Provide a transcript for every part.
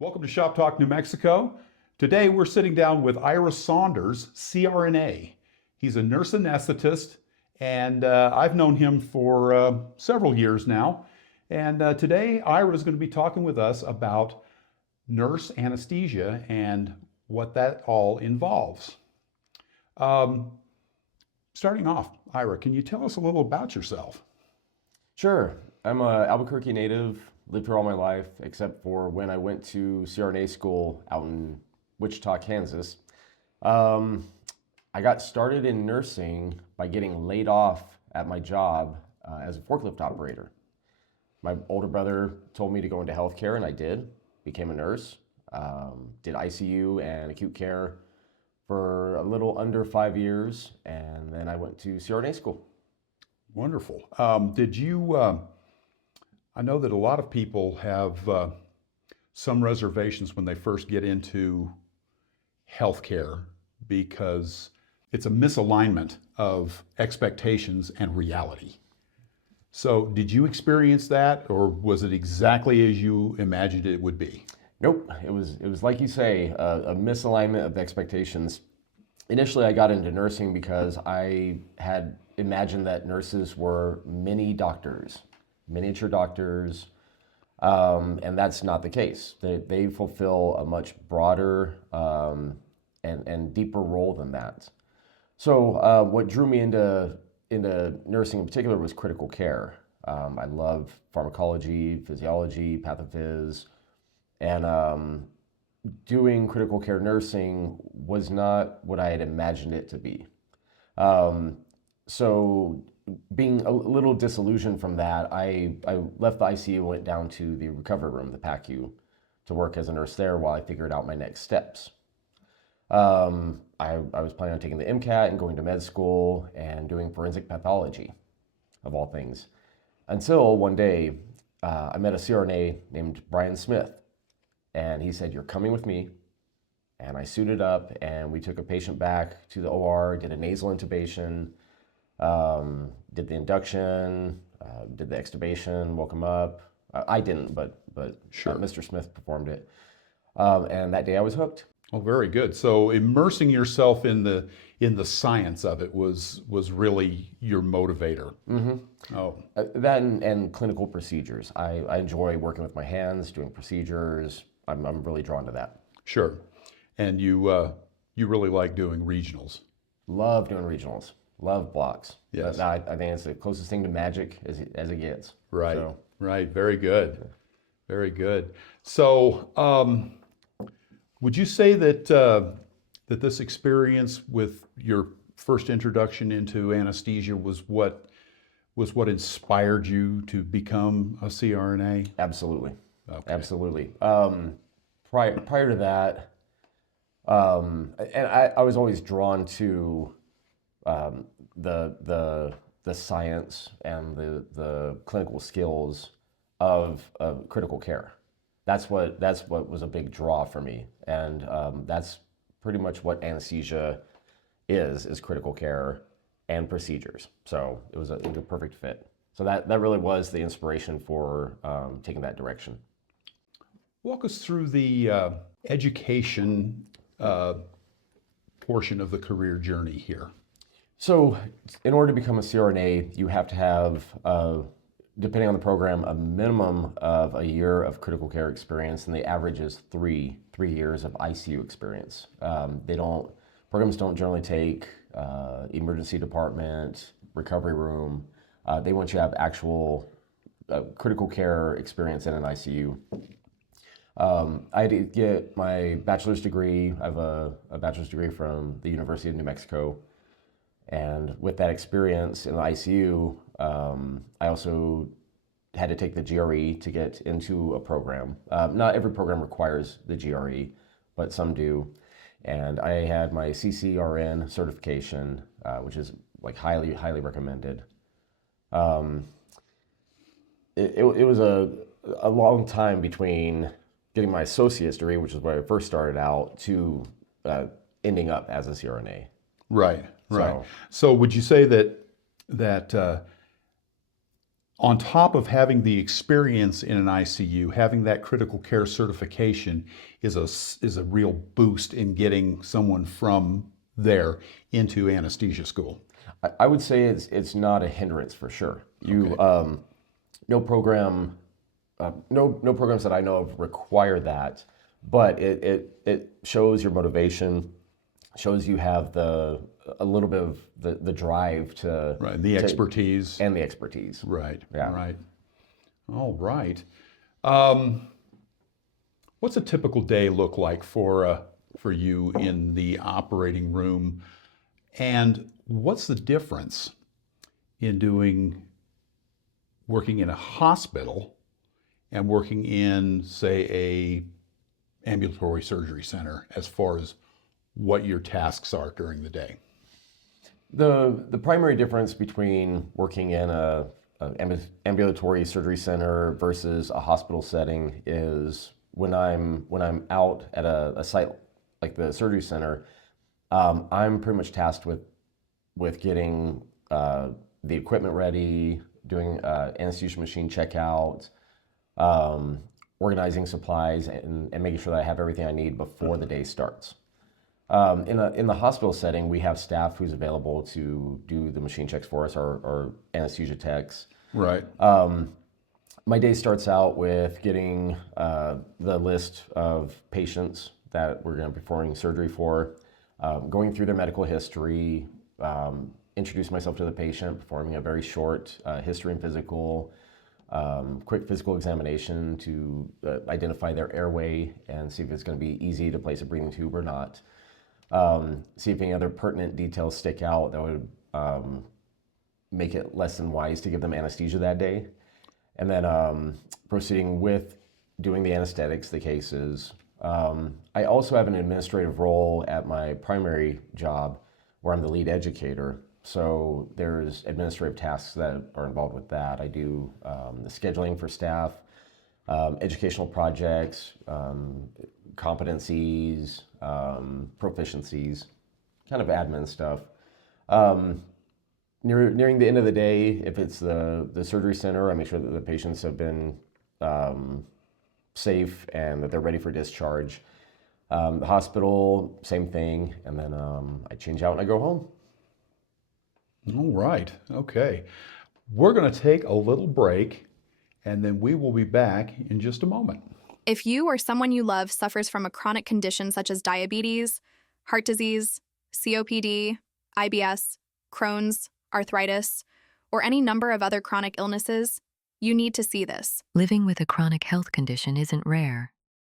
Welcome to Shop Talk New Mexico. Today we're sitting down with Ira Saunders, CRNA. He's a nurse anesthetist, and I've known him for several years now. And today Ira is going to be talking with us about nurse anesthesia and what that all involves. Starting off, Ira, can you tell us a little about yourself? Sure. I'm a Albuquerque native, lived here all my life, except for when I went to CRNA school out in Wichita, Kansas. I got started in nursing by getting laid off at my job as a forklift operator. My older brother told me to go into healthcare, and I did. Became a nurse, did ICU and acute care for a little under 5 years, and then I went to CRNA school. Wonderful. I know that a lot of people have some reservations when they first get into healthcare because it's a misalignment of expectations and reality. So, did you experience that, or was it exactly as you imagined it would be? Nope, it was like you say, a misalignment of expectations. Initially, I got into nursing because I had imagined that nurses were mini doctors, miniature doctors, and that's not the case. They fulfill a much broader and deeper role than that. So what drew me into nursing in particular was critical care. I love pharmacology, physiology, pathophys, and doing critical care nursing was not what I had imagined it to be. So being a little disillusioned from that, I left the ICU and went down to the recovery room, the PACU, to work as a nurse there while I figured out my next steps. I was planning on taking the MCAT and going to med school and doing forensic pathology, of all things. Until one day, I met a CRNA named Brian Smith, and he said, "You're coming with me." And I suited up, and we took a patient back to the OR, did a nasal intubation, did the induction, did the extubation, woke him up. I didn't, but Sure. Mr. Smith performed it. And that day I was hooked. Oh, very good. So, immersing yourself in the science of it was really your motivator. Mm-hmm. Oh, That and clinical procedures. I enjoy working with my hands, doing procedures. I'm really drawn to that. sure. And you really like doing regionals. Love doing regionals. Love blocks. Yes. I think it's the closest thing to magic as it gets. Right. So, Right. Very good. Very good. So, would you say that that this experience with your first introduction into anesthesia was what inspired you to become a CRNA? absolutely. Okay. Absolutely. Prior to that, and I was always drawn to the science and the clinical skills of critical care. That's what was a big draw for me, and that's pretty much what anesthesia is critical care and procedures. So it was a perfect fit. So that really was the inspiration for taking that direction. Walk us through the education portion of the career journey here. So, in order to become a CRNA, you have to have, depending on the program, a minimum of a year of critical care experience, and the average is three years of ICU experience. Programs don't generally take emergency department, recovery room. They want you to have actual critical care experience in an ICU. I did get my bachelor's degree. I have a bachelor's degree from the University of New Mexico. And with that experience in the ICU, I also had to take the GRE to get into a program. Not every program requires the GRE, but some do. And I had my CCRN certification, which is like highly, highly recommended. It was a long time between getting my associate's degree, which is where I first started out, to ending up as a CRNA. Right. Right. So would you say that on top of having the experience in an ICU, having that critical care certification is a real boost in getting someone from there into anesthesia school. I would say it's not a hindrance for sure. You no program no programs that I know of require that, but it shows your motivation, shows you have a little bit of the drive to Right, the expertise. and the expertise. Right, Yeah. right. All right. What's a typical day look like for you in the operating room? And what's the difference in working in a hospital and working in, say, a ambulatory surgery center as far as what your tasks are during the day? The primary difference between working in a ambulatory surgery center versus a hospital setting is when I'm out at a site like the surgery center, I'm pretty much tasked with getting the equipment ready, doing anesthesia machine checkout, organizing supplies, and making sure that I have everything I need before the day starts. In the hospital setting, we have staff who's available to do the machine checks for us, our anesthesia techs. Right. My day starts out with getting the list of patients that we're going to be performing surgery for, going through their medical history, introduce myself to the patient, performing a very short history and physical, quick physical examination to identify their airway and see if it's going to be easy to place a breathing tube or not. See if any other pertinent details stick out that would make it less than wise to give them anesthesia that day. And then proceeding with doing the anesthetics, the cases. I also have an administrative role at my primary job where I'm the lead educator. So there's administrative tasks that are involved with that. I do the scheduling for staff, educational projects, competencies, proficiencies, kind of admin stuff. Nearing the end of the day, if it's the surgery center, I make sure that the patients have been safe and that they're ready for discharge. The hospital, same thing, and then I change out and I go home. All right. Okay. We're going to take a little break, and then we will be back in just a moment. If you or someone you love suffers from a chronic condition such as diabetes, heart disease, COPD, IBS, Crohn's, arthritis, or any number of other chronic illnesses, you need to see this. Living with a chronic health condition isn't rare.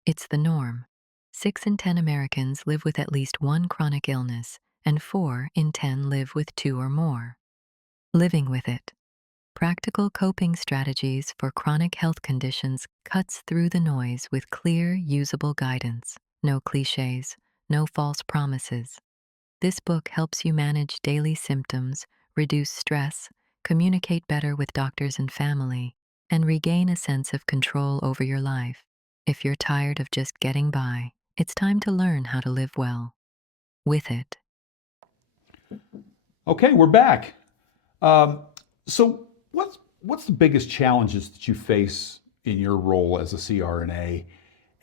It's the norm. 6 in 10 Americans live with at least one chronic illness, and 4 in 10 live with 2 or more. Living with it. Practical coping strategies for chronic health conditions cuts through the noise with clear, usable guidance. No cliches, no false promises. This book helps you manage daily symptoms, reduce stress, communicate better with doctors and family, and regain a sense of control over your life. If you're tired of just getting by, it's time to learn how to live well. With it. Okay, we're back. So what's the biggest challenges that you face in your role as a CRNA,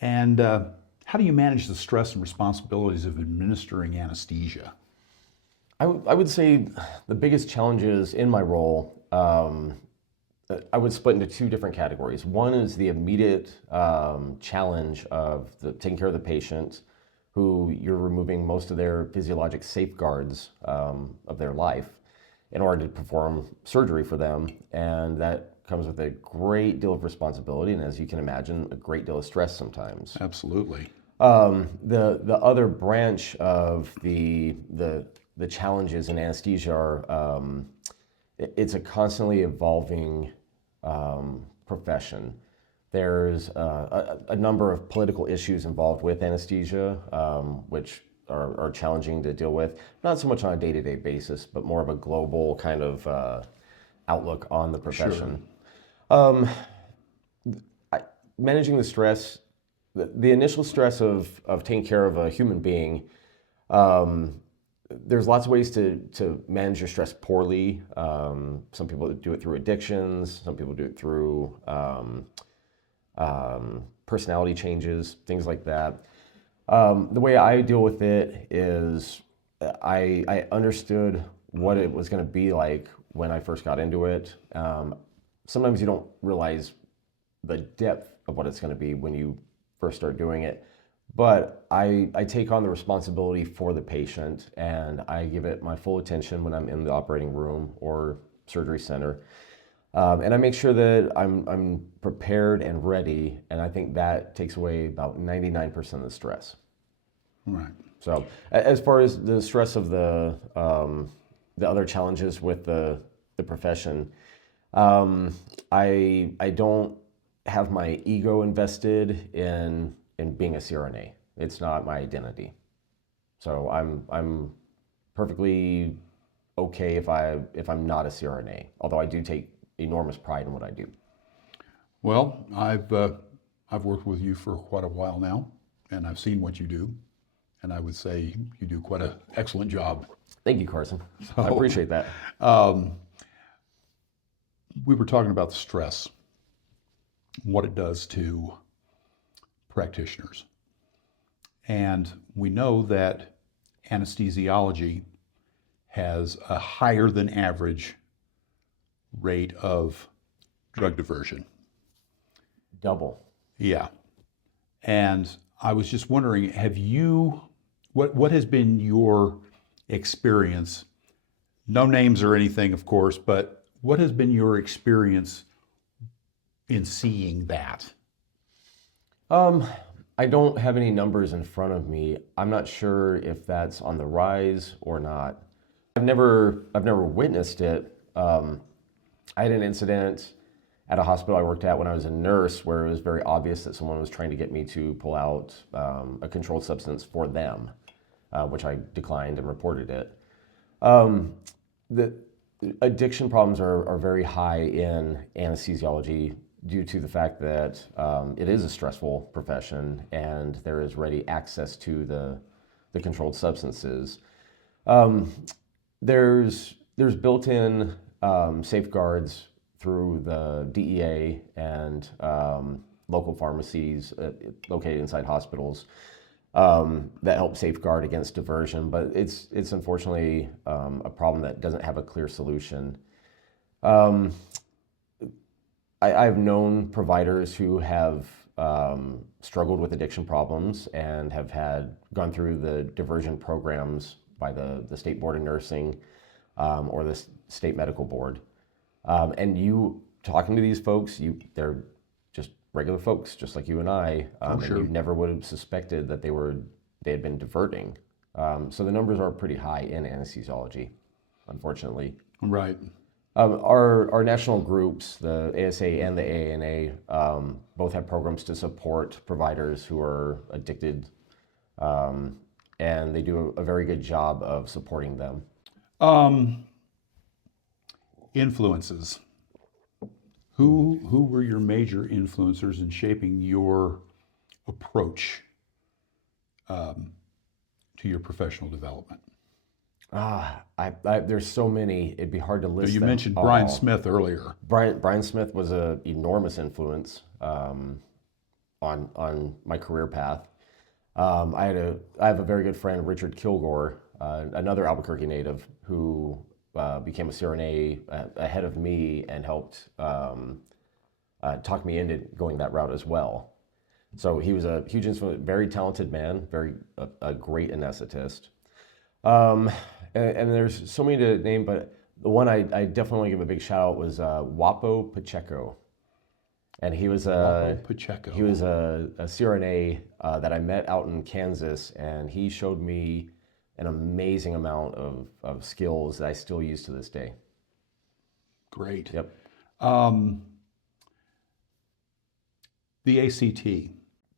and how do you manage the stress and responsibilities of administering anesthesia? I would say the biggest challenges in my role, I would split into 2 different categories. One is the immediate challenge of taking care of the patient, who you're removing most of their physiologic safeguards of their life in order to perform surgery for them. And that comes with a great deal of responsibility, and as you can imagine, a great deal of stress sometimes. Absolutely. The other branch of the challenges in anesthesia are it's a constantly evolving profession. There's a number of political issues involved with anesthesia, which are challenging to deal with, not so much on a day-to-day basis, but more of a global kind of outlook on the profession. Sure. Managing the stress, the initial stress of taking care of a human being, there's lots of ways to manage your stress poorly. Some people do it through addictions. Some people do it through personality changes, things like that. The way I deal with it is I understood what it was going to be like when I first got into it. Sometimes you don't realize the depth of what it's going to be when you first start doing it. But I take on the responsibility for the patient, and I give it my full attention when I'm in the operating room or surgery center. And I make sure that I'm prepared and ready, and I think that takes away about 99% of the stress. Right. So as far as the stress of the other challenges with the profession, I don't have my ego invested in being a CRNA. It's not my identity. So I'm perfectly okay if I'm not a CRNA, although I do take enormous pride in what I do. Well, I've worked with you for quite a while now, and I've seen what you do, and I would say you do quite an excellent job. Thank you, Carson. I appreciate that. We were talking about the stress, what it does to practitioners. And we know that anesthesiology has a higher than average rate of drug diversion. Double. Yeah. And I was just wondering, what has been your experience? No names or anything, of course, but what has been your experience in seeing that? I don't have any numbers in front of me. I'm not sure if that's on the rise or not. I've never witnessed it. I had an incident at a hospital I worked at when I was a nurse where it was very obvious that someone was trying to get me to pull out a controlled substance for them, which I declined and reported it. The addiction problems are very high in anesthesiology due to the fact that it is a stressful profession and there is ready access to the controlled substances. There's built-in safeguards through the DEA and local pharmacies located inside hospitals that help safeguard against diversion, but it's unfortunately a problem that doesn't have a clear solution. I've known providers who have struggled with addiction problems and have gone through the diversion programs by the State Board of Nursing or the State Medical Board. And you talking to these folks, they're just regular folks, just like you and I. Oh, sure. And you never would have suspected that they had been diverting. So the numbers are pretty high in anesthesiology, unfortunately. Right. Our national groups, the ASA and the AANA, both have programs to support providers who are addicted, and they do a very good job of supporting them. Influences. Who were your major influencers in shaping your approach to your professional development? There's so many, it'd be hard to list You them mentioned all. Brian Smith earlier. Brian Smith was an enormous influence on my career path. I have a very good friend, Richard Kilgore, another Albuquerque native, who became a CRNA ahead of me and helped talk me into going that route as well. So he was a huge influence, very talented man, a great anesthetist. And there's so many to name, but the one I definitely want to give a big shout out was Wapo Pacheco. And he was a CRNA that I met out in Kansas, and he showed me an amazing amount of skills that I still use to this day. Great. Yep. The ACT,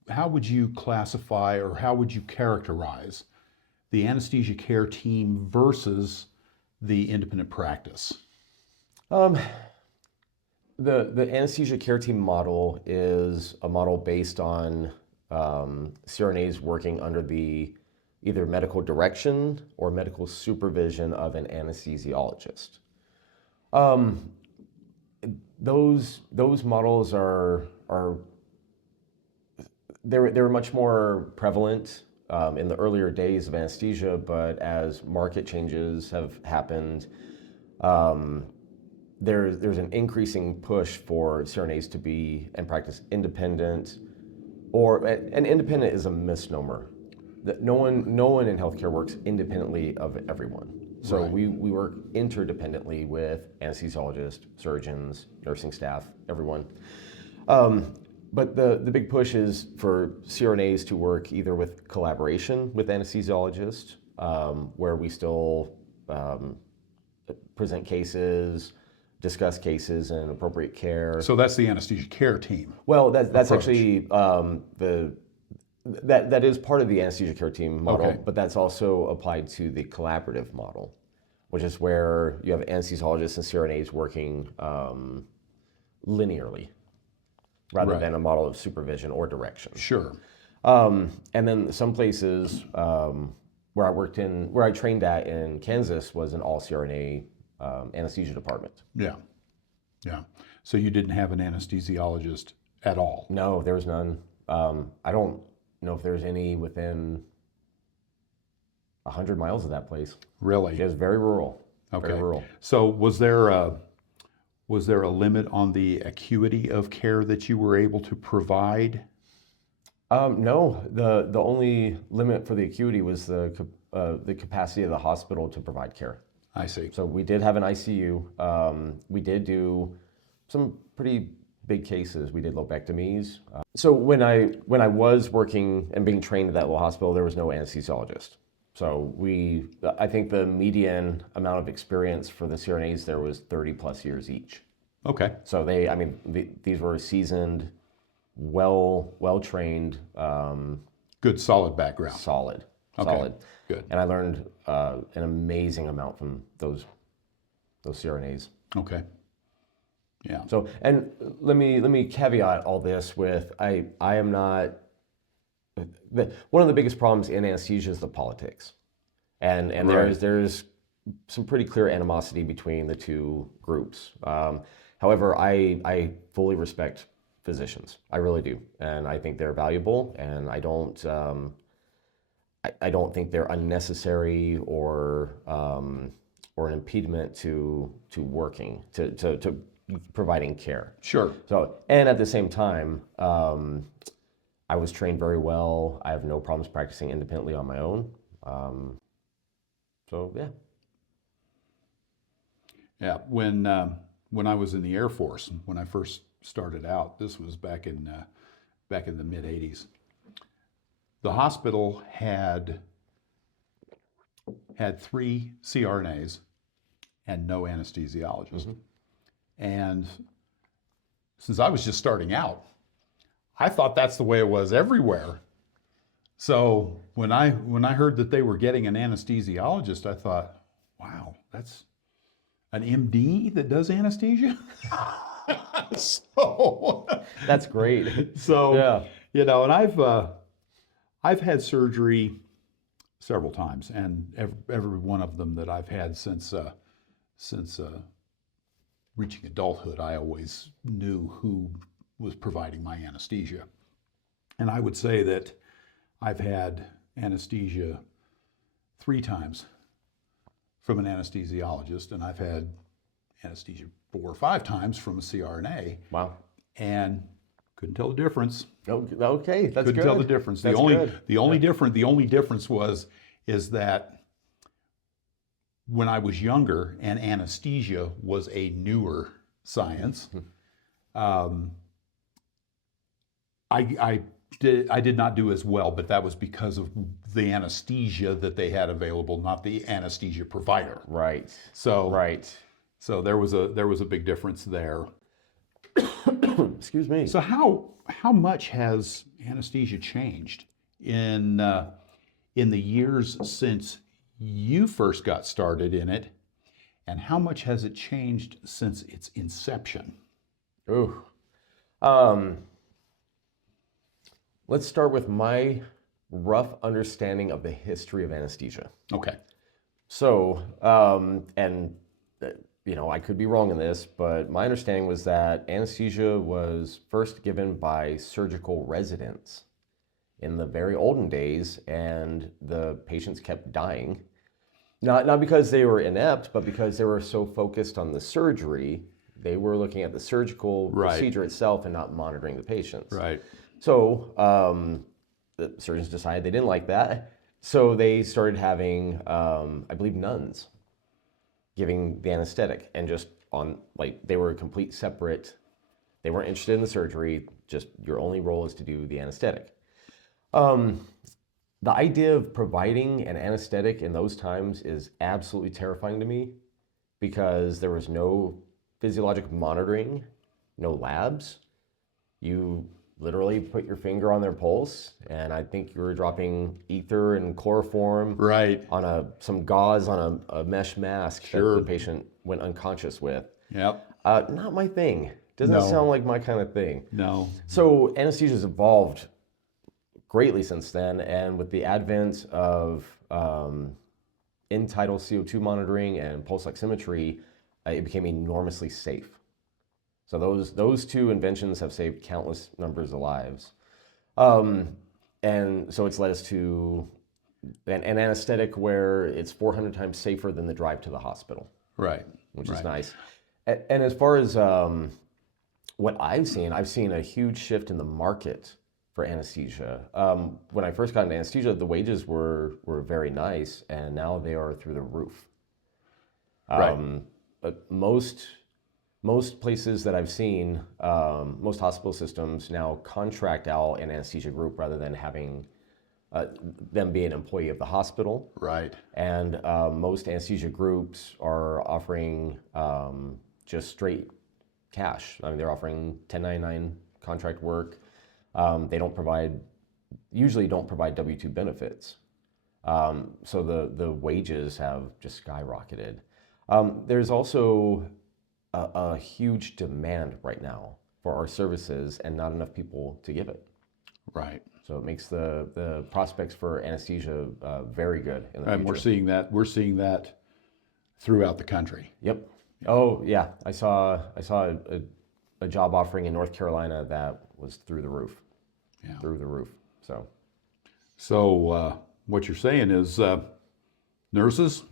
how would you classify or how would you characterize the anesthesia care team versus the independent practice? The anesthesia care team model is a model based on CRNAs working under the either medical direction or medical supervision of an anesthesiologist. Those models are they were much more prevalent in the earlier days of anesthesia, but as market changes have happened, there's an increasing push for CRNAs to be and practice independent, and independent is a misnomer. That no one in healthcare works independently of everyone. So Right. we work interdependently with anesthesiologists, surgeons, nursing staff, everyone. But the big push is for CRNAs to work either with collaboration with anesthesiologists, where we still present cases, discuss cases and appropriate care. So that's the anesthesia care team. Well, that's approach. actually that is part of the anesthesia care team model, Okay. but that's also applied to the collaborative model, which is where you have anesthesiologists and CRNAs working linearly, rather Right. than a model of supervision or direction. Sure. And then some places where I trained at in Kansas was an all CRNA anesthesia department. Yeah. Yeah. So you didn't have an anesthesiologist at all. No, there was none. I don't know if there's any within 100 miles of that place. Really? It was very rural. Okay. Very rural. So was there a limit on the acuity of care that you were able to provide? No, the only limit for the acuity was the capacity of the hospital to provide care. I see. So we did have an ICU. We did do some pretty big cases. We did lobectomies. So when I was working and being trained at that little hospital, there was no anesthesiologist. So I think the median amount of experience for the CRNAs there was 30 plus years each. Okay. So these were seasoned, well-trained, Good solid background. solid. Good. And I learned an amazing amount from those CRNAs. Okay. Yeah. So, and let me caveat all this with I am not. One of the biggest problems in anesthesia is the politics, and Right. there's some pretty clear animosity between the two groups. However, I fully respect physicians. I really do, and I think they're valuable, and I don't think they're unnecessary or an impediment to working to providing care. Sure. So, and at the same time, I was trained very well. I have no problems practicing independently on my own. So yeah. Yeah. When I was in the Air Force, when I first started out, this was back in the mid '80s. The hospital had 3 CRNAs and no anesthesiologist. Mm-hmm. And since I was just starting out, I thought that's the way it was everywhere. So when I heard that they were getting an anesthesiologist, I thought, wow, that's an MD that does anesthesia? So That's great. so Yeah. you know, and I've had surgery several times, and every one of them that I've had since reaching adulthood, I always knew who was providing my anesthesia. And I would say that I've had anesthesia 3 times from an anesthesiologist, and I've had anesthesia 4 or 5 times from a CRNA, Wow. and couldn't tell the difference. Okay, that's Couldn't good. tell the difference. That's good. The only difference is that when I was younger and anesthesia was a newer science, I did not do as well, but that was because of the anesthesia that they had available, not the anesthesia provider. Right. So Right. so there was a big difference there. Excuse me. So how much has anesthesia changed in the years since you first got started in it, and how much has it changed since its inception? Ooh. Let's start with my rough understanding of the history of anesthesia. Okay. So, I could be wrong in this, but my understanding was that anesthesia was first given by surgical residents in the very olden days, and the patients kept dying. Not because they were inept, but because they were so focused on the surgery, they were looking at the surgical procedure itself and not monitoring the patients. Right. So the surgeons decided they didn't like that. So they started having, I believe, nuns giving the anesthetic, and just they were a complete separate, they weren't interested in the surgery, just your only role is to do the anesthetic. The idea of providing an anesthetic in those times is absolutely terrifying to me, because there was no physiologic monitoring, no labs. You literally put your finger on their pulse, and I think you were dropping ether and chloroform on some gauze on a mesh mask that the patient went unconscious with. Yep. Not my thing. Doesn't sound like my kind of thing. No. So anesthesia has evolved greatly since then, and with the advent of in-tidal CO2 monitoring and pulse oximetry, it became enormously safe. So those two inventions have saved countless numbers of lives. And so it's led us to an anesthetic where it's 400 times safer than the drive to the hospital. Right. Which is nice. And as far as what I've seen a huge shift in the market for anesthesia. When I first got into anesthesia, the wages were very nice, and now they are through the roof. But most places that I've seen, most hospital systems now contract out an anesthesia group rather than having them be an employee of the hospital. Right. And most anesthesia groups are offering just straight cash. I mean, they're offering 1099 contract work. They usually don't provide W-2 benefits. So the wages have just skyrocketed. There's also a huge demand right now for our services, and not enough people to give it. Right. So it makes the prospects for anesthesia very good in the And future. we're seeing that throughout the country. Yep. Oh yeah, I saw a job offering in North Carolina that was through the roof. Yeah. Through the roof. So what you're saying is, nurses,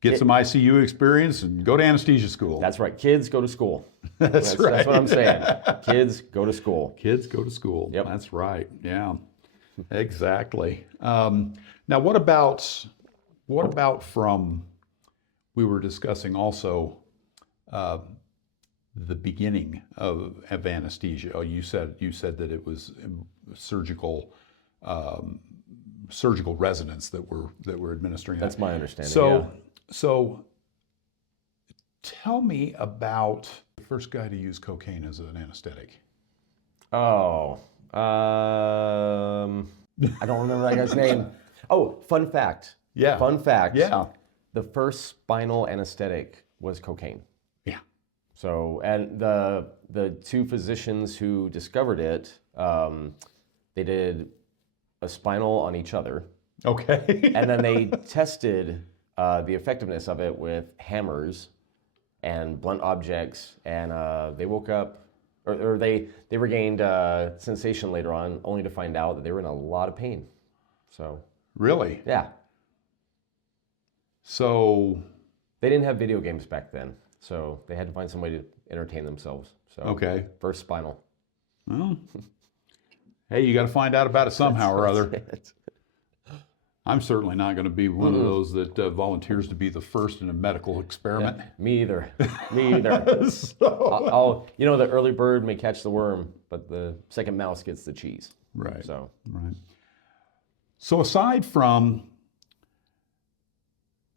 get some ICU experience and go to anesthesia school. That's right. Kids, go to school. That's right. That's what I'm saying. Kids, go to school. Kids go to school. Yep. That's right. Yeah, exactly. Now, what about from, we were discussing also the beginning of anesthesia. Oh, you said that it was surgical residents that were administering that. That's my understanding. So tell me about the first guy to use cocaine as an anesthetic. Oh, I don't remember that guy's name. Oh, fun fact. Yeah. Fun fact. Yeah. The first spinal anesthetic was cocaine. Yeah. So, and the two physicians who discovered it, they did a spinal on each other. Okay. And then they tested the effectiveness of it with hammers and blunt objects, and they woke up, or they regained sensation later on, only to find out that they were in a lot of pain. So Really? yeah, So they didn't have video games back then, so they had to find some way to entertain themselves. So okay. first spinal. Well, hey, you got to find out about it somehow or other. That's it. I'm certainly not going to be one of those that volunteers to be the first in a medical experiment. Yeah, me either. Me either. So- the early bird may catch the worm, but the second mouse gets the cheese. Right. So Right. So aside from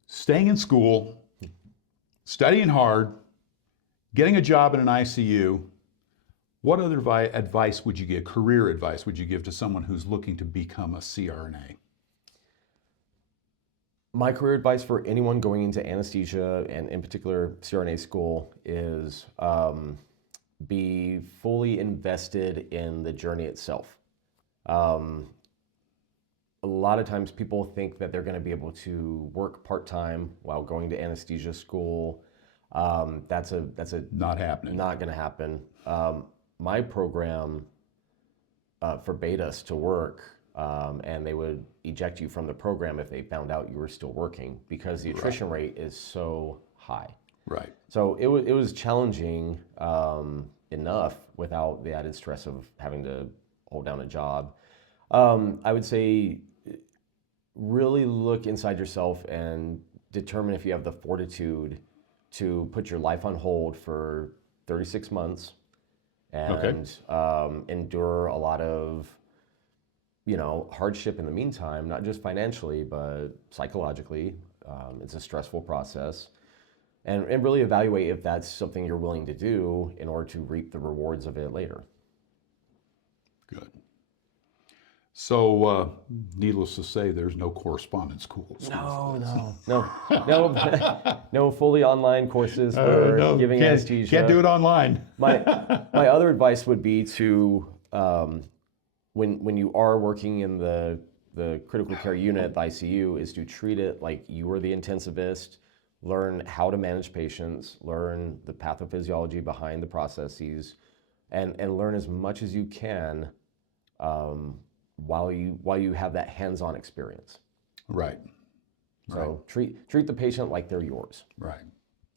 staying in school, studying hard, getting a job in an ICU, what other advice would you give, career advice would you give to someone who's looking to become a CRNA? my career advice for anyone going into anesthesia, and in particular CRNA school, is be fully invested in the journey itself. a lot of times people think that they're going to be able to work part-time while going to anesthesia school. That's Not happening. not going to happen. My program forbade us to work, and they would eject you from the program if they found out you were still working, because the attrition rate is so high. Right. So it was challenging enough without the added stress of having to hold down a job. I would say really look inside yourself and determine if you have the fortitude to put your life on hold for 36 months and endure a lot of, hardship in the meantime, not just financially, but psychologically. It's a stressful process. And really evaluate if that's something you're willing to do in order to reap the rewards of it later. Good. So, needless to say, there's no correspondence schools. No fully online courses for giving anesthesia. Can't do it online. My other advice would be to, when you are working in the critical care unit, the ICU, is to treat it like you are the intensivist. Learn how to manage patients, learn the pathophysiology behind the processes, and learn as much as you can while you have that hands-on experience. Right. So treat the patient like they're yours. Right.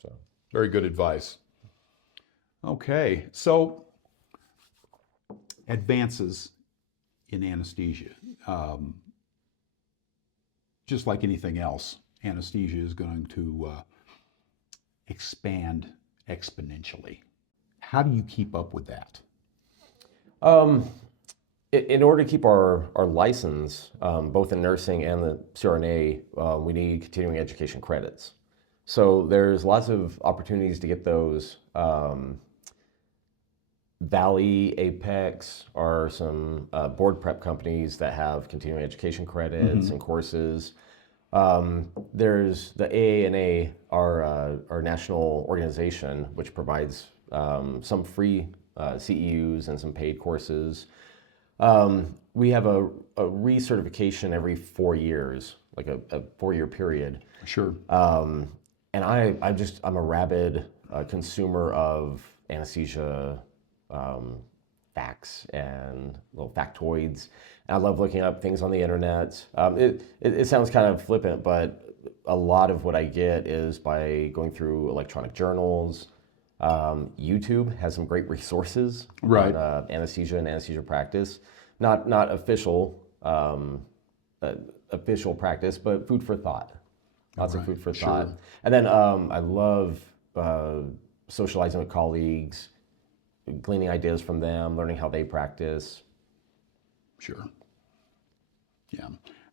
So Very good advice. Okay, so advances in anesthesia. Just like anything else, anesthesia is going to expand exponentially. How do you keep up with that? in order to keep our license, both in nursing and the CRNA, we need continuing education credits. So there's lots of opportunities to get those. Valley, Apex are some board prep companies that have continuing education credits and courses. There's the AANA, our national organization, which provides some free CEUs and some paid courses. We have a recertification every 4 years, like a 4-year period. Sure. And I'm a rabid consumer of anesthesia facts and little factoids. And I love looking up things on the internet. It sounds kind of flippant, but a lot of what I get is by going through electronic journals. YouTube has some great resources Right. on anesthesia and anesthesia practice. Not official official practice, but food for thought. Lots of food for thought. And then I love socializing with colleagues, gleaning ideas from them, learning how they practice. Sure. Yeah.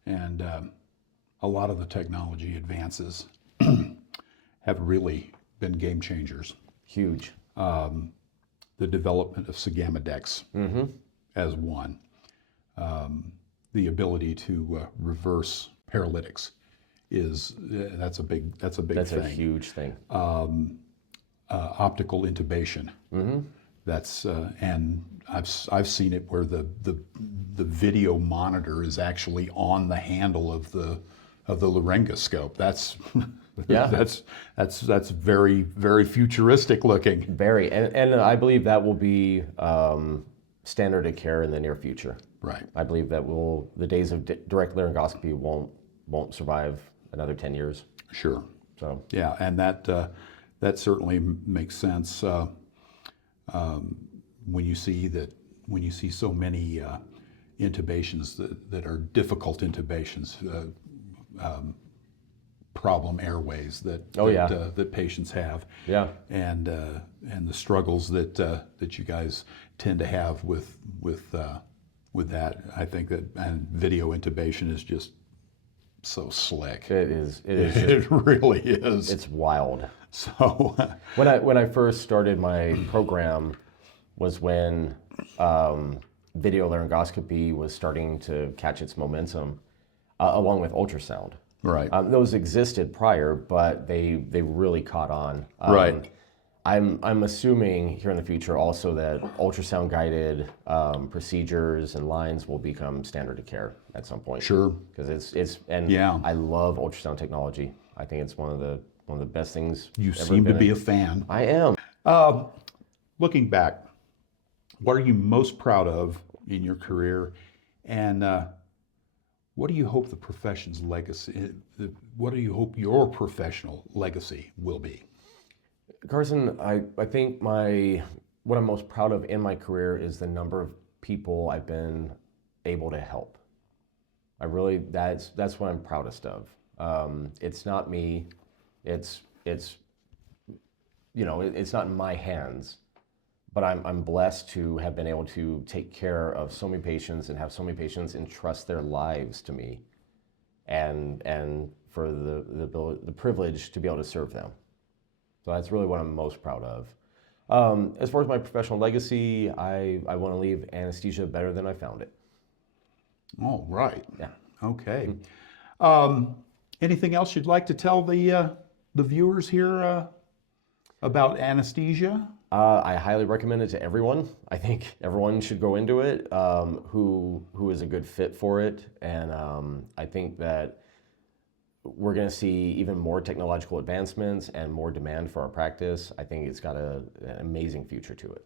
And a lot of the technology advances have really been game changers. Huge. The development of Sagamadex as one. The ability to reverse paralytics that's a big That's thing. a huge thing. Optical intubation. That's and I've seen it where the video monitor is actually on the handle of the laryngoscope. That's that's very, very futuristic looking. Very, and I believe that will be standard of care in the near future. Right. I believe that the days of direct laryngoscopy won't survive another 10 years. Sure. So yeah, and that certainly makes sense. When you see so many intubations that are difficult intubations, problem airways that patients have, and the struggles that you guys tend to have with that. I think that and video intubation is just so slick. it is. It really is. It's wild. So when I first started my program was when video laryngoscopy was starting to catch its momentum, along with ultrasound. right. Those existed prior, but they really caught on. Right. I'm assuming here in the future also that ultrasound guided procedures and lines will become standard of care at some point. Sure. Because it's and Yeah. I love ultrasound technology. I think it's one of the best things. You ever seem to been be in. a fan. I am. Looking back, what are you most proud of in your career, and what do you hope the profession's legacy? What do you hope your professional legacy will be? Carson, I think what I'm most proud of in my career is the number of people I've been able to help. That's what I'm proudest of. It's not me, it's it's not in my hands, but I'm blessed to have been able to take care of so many patients and have so many patients entrust their lives to me, and for the privilege to be able to serve them. So that's really what I'm most proud of. As far as my professional legacy, I want to leave anesthesia better than I found it. All right. Yeah. Okay. Anything else you'd like to tell the viewers here about anesthesia? I highly recommend it to everyone. I think everyone should go into it who is a good fit for it. And I think that we're going to see even more technological advancements and more demand for our practice. I think it's got an amazing future to it.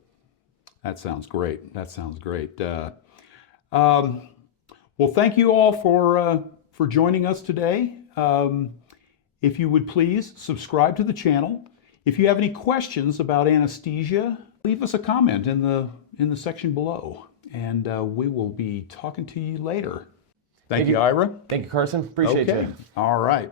That sounds great. That sounds great. Well, thank you all for joining us today. If you would please subscribe to the channel. If you have any questions about anesthesia, leave us a comment in the section below, and we will be talking to you later. Thank you, Ira. Thank you, Carson. Appreciate Okay. you. All right.